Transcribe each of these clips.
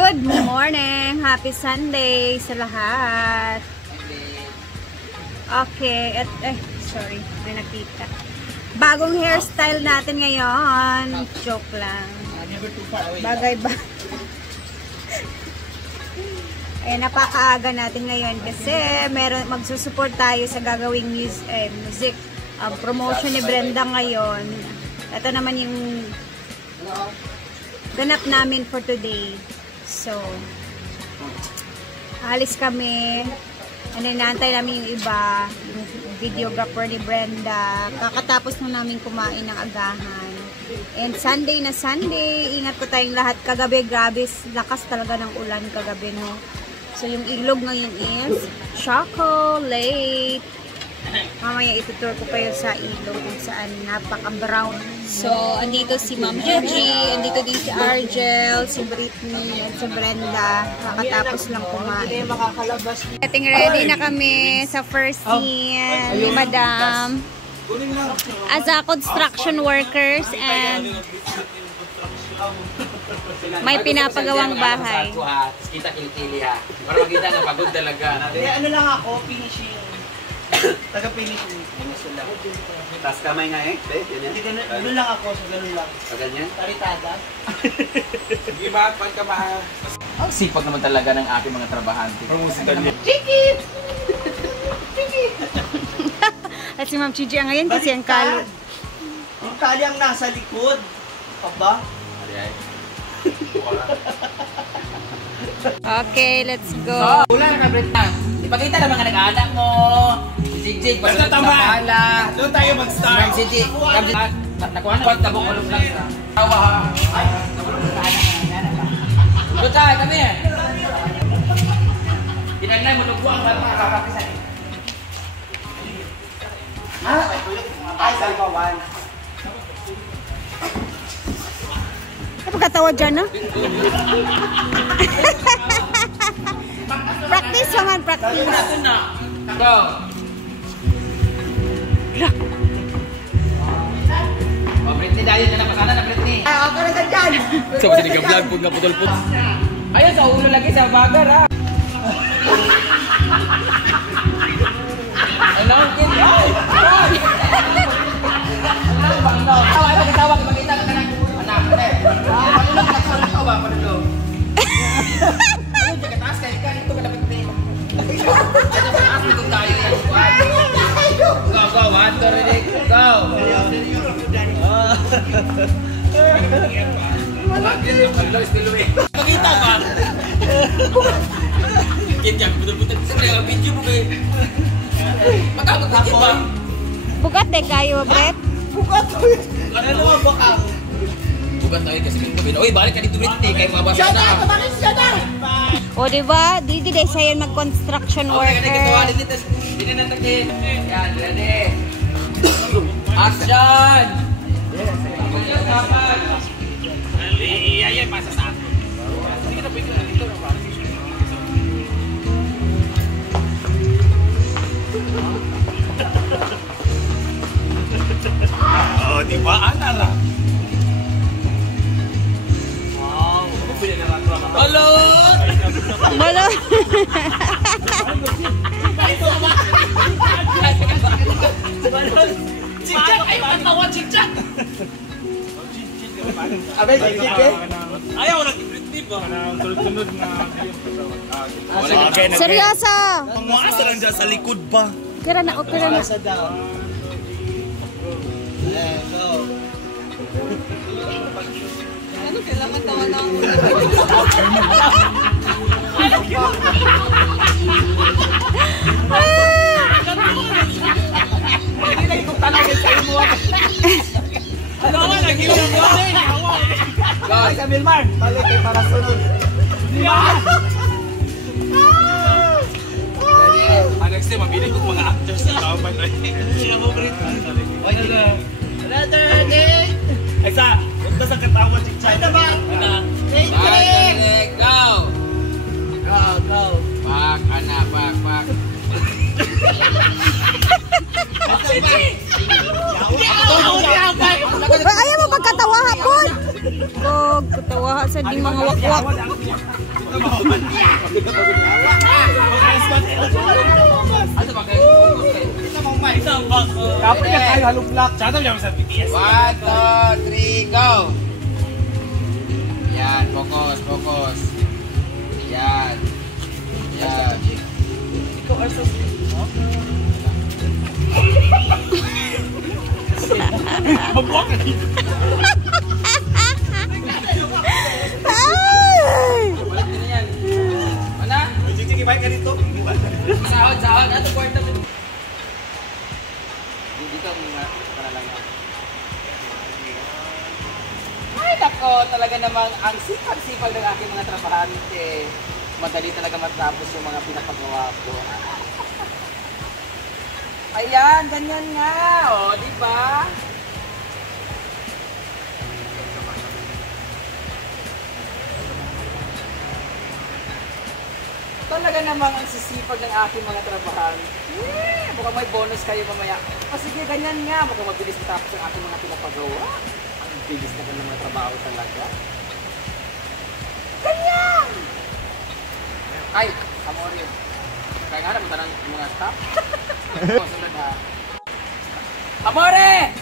Good morning! Happy Sunday sa lahat! Okay, sorry, may nakita. Bagong hairstyle natin ngayon. Joke lang. Bagay ba? Napakaaga natin ngayon kasi magsusupport tayo sa gagawing music promotion ni Brenda ngayon. Ito naman yung ganap namin for today. So, alis kami. Inaantay namin yung iba, yung videographer ni Brenda. Kakatapos na namin kumain ng agahan. And Sunday na Sunday, ingat po tayong lahat. Kagabi, grabe, lakas talaga ng ulan kagabi, no? So, yung ilog ngayon is chocolate. Mamaya itutur ko pa yun sa ilog kung saan napaka-brown. So, andito si Ma'am Gigi, andito din si Argel, si Britney, at si Brenda. Kakatapos lang kumain. Getting ready na kami sa first scene ni Madam. As a construction workers and may pinapagawang bahay. Kita kilikili ha. Para makita na pagod talaga. Ano lang ako, finishing. Taga-finishing. Finishing lang. Tas kamay nga eh. Ganun lang ako, so ganun lang. O ganyan? Taritada. Hindi ba? Pag ka ang sipag naman talaga ng aking mga trabahante. Chikit! Chikit! At si Ma'am Gigi ngayon kasi ang kalo. Yung kali ang nasa likod. Aba? Okay, let's go. Wala na Brenda. Ipakita na mga nag-anak mo. Sigjig, basta tapala. Doon tayo mag-start. Sigjig, nakuha na tabong ulog lang sa tawa ha. Ay, doon tayo kami eh. Pinanay mo nagbuwa ang mga kakapisan eh. Ay, salmawan. Napagkatawa dyan, no? Practice naman, practice. Go! Oh, Britney, dahil na napasana na Britney. Ay, ako na sa dyan! So, kasi nag-vlog po nga putol-put. Ayun, sa ulo lagi sa bagar ha. Ano? Ay! Ay! Ano bang daw? Tawag, magkitawa, magkita ka na. Anak, anak. Panulog, nagsulat ka ba? Panulog. Ano, dyan kataas ka, ikaw, ito ka dapat din. Ito ka taas, ito tayo yan. Go, go, one, two, ready, go. Magkita ba? Kita, puto-puto. Sa video mo kayo. Magkakakit ba? Bukat deh kayo, Brett. Bukat ko yun. Ano ba baka? Bukat tayo kasi minto. Uy, balik ka dito Britney. Kayo mabasa Siya na. na! Bakit siya na? O, diba? Didi deh siya yung mag-construction worker. Dito na takin. Yan, ready. Action! Iyayin, masa sa akin. Hindi ka na pwede na dito. Oh, di ba? Anara. Wow. Hello! Malo! Cicak! Ay, patawa, cicak! Abay, chikit eh? Ayaw, nag-Britney ba? Sunod-sunod na. Seryoso! Pangwaasa lang dyan sa likod ba? Kira na, okay na. Sa daw. Go. Ano kailangan tawa na ako? Hindi lagi kong tanongin sa iyo mo. Ano nga, nag-iwan mo? Ay, sa Milmar. Balik kayo para sunod. Next time, mabili ko mga actors sa kapan. Hindi ako Another day. Ay sa, punta sa katawa, chik-chik. Ano ba? Balik, go! Go, go. Pak, anak, pak, pak. Ayaw mo magkatawa hapon! ko. Katawa sa di mga wakwak. Ano ba kayo? Kapit ka tayo halublak. Tsaka tayo sa BTS. 1, 2, 3, go! Yan, focus, focus. Yan. Yan. Ikaw ay so Mabuha ka dito. Balik din yan. Mana? Sige, balik ka dito. Sahod, sahod. Ano kwarta mo? Dito ang mga panalangin. Ay, nako, talaga namang ang sipag-sipag ng aking mga trabahante. Madali talaga matapos yung mga pinapagawa ko. Ayan, ganyan nga. O, di ba? Talaga namang ang sisipag ng aking mga trabahante. Mukhang may bonus kayo mamaya. O sige, ganyan nga. Mukhang mabilis matapos ang aking mga pinapagawa. Ang bilis na ng mga trabaho talaga. Ganyan! Ay, Amore. Kaya nga naman tanang mga staff. O, sunod ha. Amore!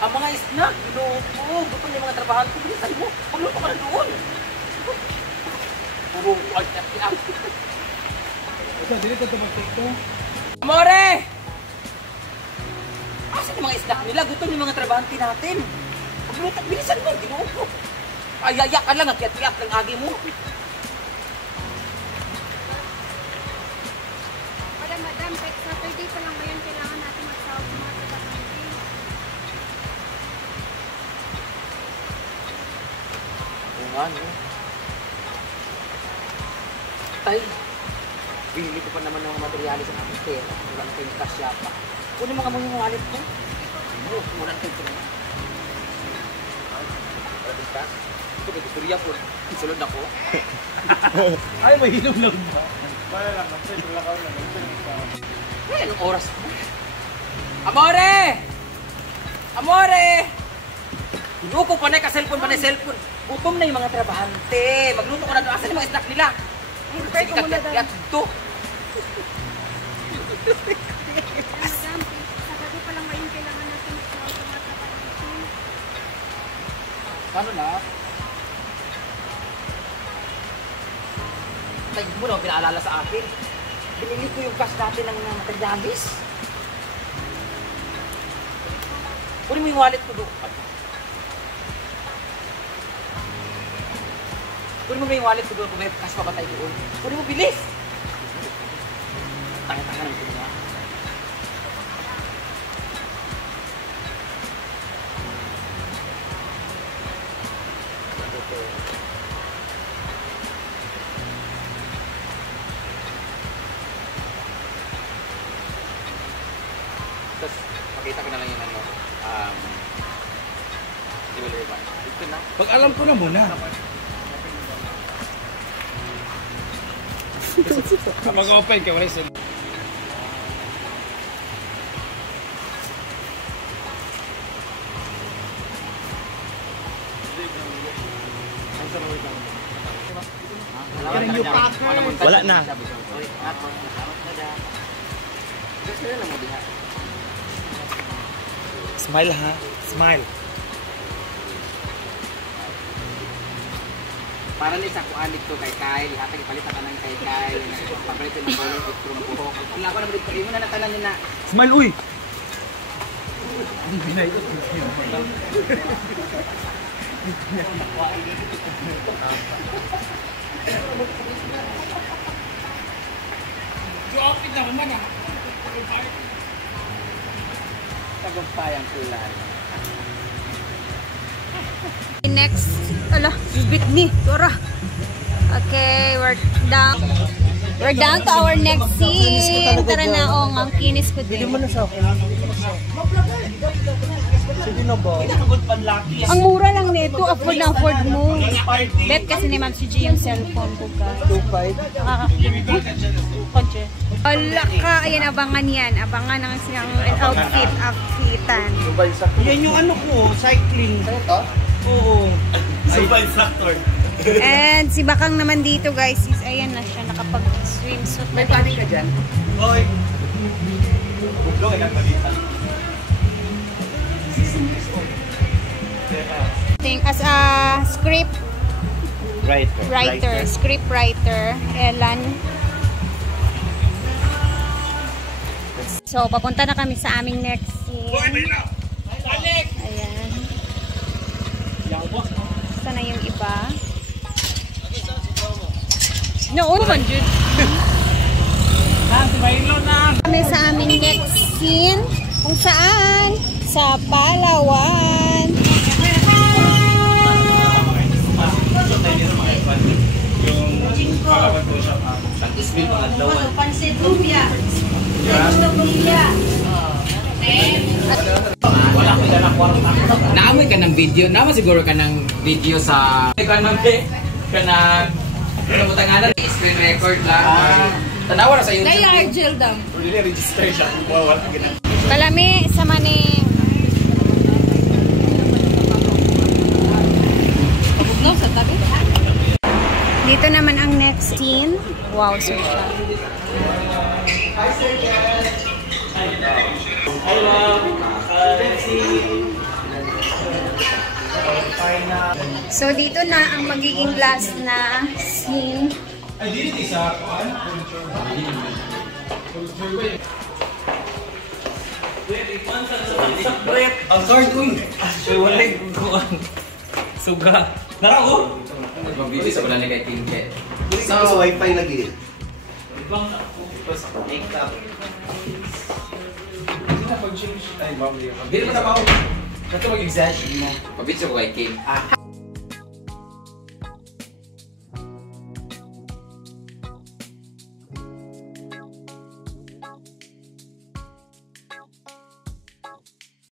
Ang mga snack, loko. Gutom yung mga trabahante. Bilisan mo. Pagluto ka na doon. Puro alt-up. ito, dili ko tumagtik to. Amore! Asan yung mga snack nila? Gutom yung mga trabahante natin. Pagluto, bilisan mo. Ginuupo. Ay, ayak ka lang. At-iyak lang agi mo. Madam, next Saturday pa lang ngayon kailangan natin mag-sahod sa mga trabahante. Oo nga, no? Tay, binili ko pa naman ng mga materyales sa aking pera. Wala na kayong cash yapa. Kunin mo ka mo yung wallet ko. Ano, wala na kayong pera. Wala ka? Ito kay Victoria po. Isulod ako. Ay, mahilom lang ba? Para lang, kasi wala ka lang. Eh, anong oras ko? Amore! Amore! Inuko pa na ka-cellphone pa na cellphone. Gutom na yung mga trabahante. Magluto ko na doon. Asan yung mga snack nila? Prepare ko muna doon. Ito. Madam, Saturday pa lang ngayon kailangan natin mag-sahod sa mga trabahante. Paano na? Tayo mo na pinaalala sa akin. Binili ko yung cash natin ng mga materialis. Kunin mo yung wallet ko doon. Kunin mo yung wallet ko doon kung may cash pa ba tayo doon. Kunin mo, bilis! Tanga-tanga ng ito na. Tapos, makita ko na lang yung ano, jewelry ba? Ito na. Pag alam ko na muna. Mag-open ka, wala sila. Wala na. Smile ha. Smile. Para ni sa kuanik to kay Kyle, hatag ipalitan ka ng kay Kyle, pabalitin ng color of from buhok. Wala ko naman dito, imo na natanan niya na. Smile, uy! Yung na naman ah. Tagumpay ang kulay. Next, ala, bit ni, tura. Okay, we're down. We're down to our next scene. Tara na, ang kinis ko din. na siya. Sige na ba? Ang mura lang nito, afford na afford mo. Bet kasi ni Ma'am CG yung cellphone ko ka. 2.5. Konche. Wala ka, ayan, abangan yan. Abangan ang silang outfitan. Yan yung ano ko, cycling. Ito? Oo. Zumba instructor. And si Bakang naman dito guys is ayan na siya nakapag-swimsuit. May panik ka dyan? Hoy. Buglo ay nagpalitan. As a script writer, script writer, Ellen. So, papunta na kami sa aming next scene. Ayan. Saan na yung iba? Noon man, Jude. Kami sa aming next scene. Kung saan? Sa Palawan. Yung Palawan po siya. Ang isbil mga dawan. Pansit lumpia. Wala ko dyan ang kwarta. Naamoy ka ng video. Naman siguro ka ng video sa... Ikaw naman ka ng... Pinabutanganan. Screen record lang. Tanawa na sa YouTube. Kaya Argel daw. Really register siya. Wow, wala ka na. Kalami sa mani. Dito naman ang next scene. Wow, social. So dito na ang magiging last na scene. Ay, dito isa. Ang card ko. Wala yung kuhan. Suga. Narako. Magbibig sa pala ni kay Tinke. Sa wifi lagi. Makeup. Hindi na pag-change. Ay, ma'am. Dito mo na ba ako? Ito mag-exaggerate mo. Pabitso ko kay Kim.